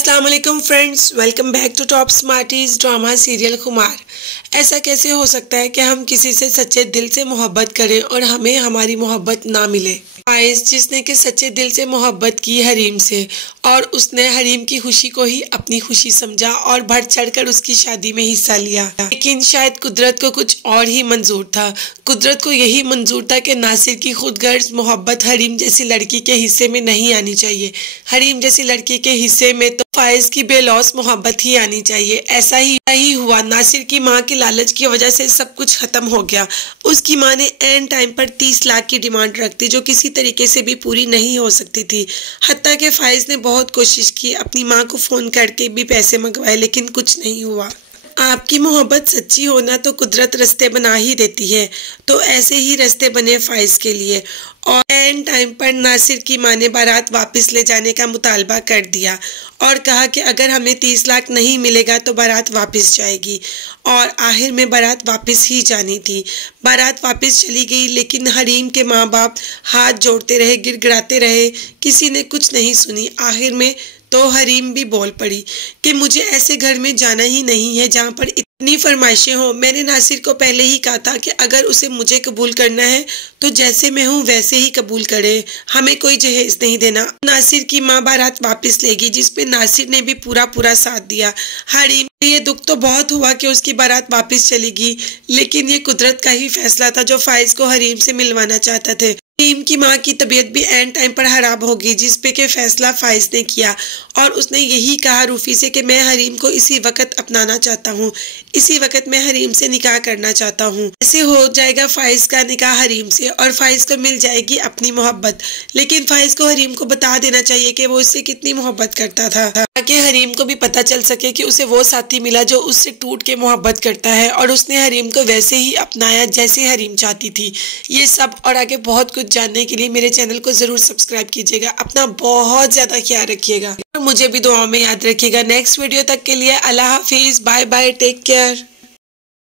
अस्सलाम वालेकुम friends, welcome back to Top Smarties drama serial Khumar. ऐसा कैसे हो सकता है कि हम किसी से सच्चे दिल से मोहब्बत करें और हमें हमारी मोहब्बत ना मिले। फाइज जिसने कि सच्चे दिल से मोहब्बत की हरीम से और उसने हरीम की खुशी को ही अपनी खुशी समझा और बढ़ चढ़कर उसकी शादी में हिस्सा लिया, लेकिन शायद कुदरत को कुछ और ही मंजूर था। कुदरत को यही मंजूर था कि नासिर की खुदगर्ज मोहब्बत हरीम जैसी लड़की के हिस्से में नहीं आनी चाहिए। हरीम जैसी लड़की के हिस्से में तो फाइज की बेलौस मोहब्बत ही आनी चाहिए। ऐसा ही हुआ। नासिर की माँ के लालच की वजह से सब कुछ खत्म हो गया। उसकी माँ ने एन टाइम पर 30 लाख की डिमांड रख दी, जो किसी तरीके से भी पूरी नहीं हो सकती थी। हत्ता के फाइज ने बहुत कोशिश की, अपनी माँ को फोन करके भी पैसे मंगवाए, लेकिन कुछ नहीं हुआ। आपकी मोहब्बत सच्ची होना तो कुदरत रास्ते बना ही देती है, तो ऐसे ही रास्ते बने फाइज के लिए। और एंड टाइम पर नासिर की मां ने बारात वापस ले जाने का मुतालबा कर दिया और कहा कि अगर हमें 30 लाख नहीं मिलेगा तो बारात वापस जाएगी। और आखिर में बारात वापस ही जानी थी। बारात वापस चली गई, लेकिन हरीम के माँ बाप हाथ जोड़ते रहे, गिड़गिड़ाते रहे, किसी ने कुछ नहीं सुनी। आखिर में तो हरीम भी बोल पड़ी कि मुझे ऐसे घर में जाना ही नहीं है जहाँ पर इतनी फरमाइशें हो। मैंने नासिर को पहले ही कहा था कि अगर उसे मुझे कबूल करना है तो जैसे मैं हूँ वैसे ही कबूल करे, हमें कोई जहेज नहीं देना। नासिर की माँ बारात वापस ले गई, जिसमें नासिर ने भी पूरा साथ दिया। हरीम ये दुख तो बहुत हुआ कि उसकी बारात वापस चली गई, लेकिन ये कुदरत का ही फैसला था जो फाइज को हरीम से मिलवाना चाहता थे। हरीम की माँ की तबीयत भी एंड टाइम पर खराब हो गई, जिसपे के फैसला फाइज ने किया और उसने यही कहा रूफी से कि मैं हरीम को इसी वक्त अपनाना चाहता हूँ, इसी वक्त मैं हरीम से निकाह करना चाहता हूँ। ऐसे हो जाएगा फाइज का निकाह हरीम से और फाइज को मिल जाएगी अपनी मोहब्बत। लेकिन फाइज को हरीम को बता देना चाहिए कि वो उससे कितनी मोहब्बत करता था, ताकि हरीम को भी पता चल सके कि उसे वो साथी मिला जो उससे टूट के मोहब्बत करता है और उसने हरीम को वैसे ही अपनाया जैसे हरीम चाहती थी। ये सब और आगे बहुत कुछ जानने के लिए मेरे चैनल को जरूर सब्सक्राइब कीजिएगा। अपना बहुत ज्यादा ख्याल रखिएगा और मुझे भी दुआओं में याद रखिएगा। नेक्स्ट वीडियो तक के लिए अल्लाह हाफिज, बाय बाय, टेक केयर।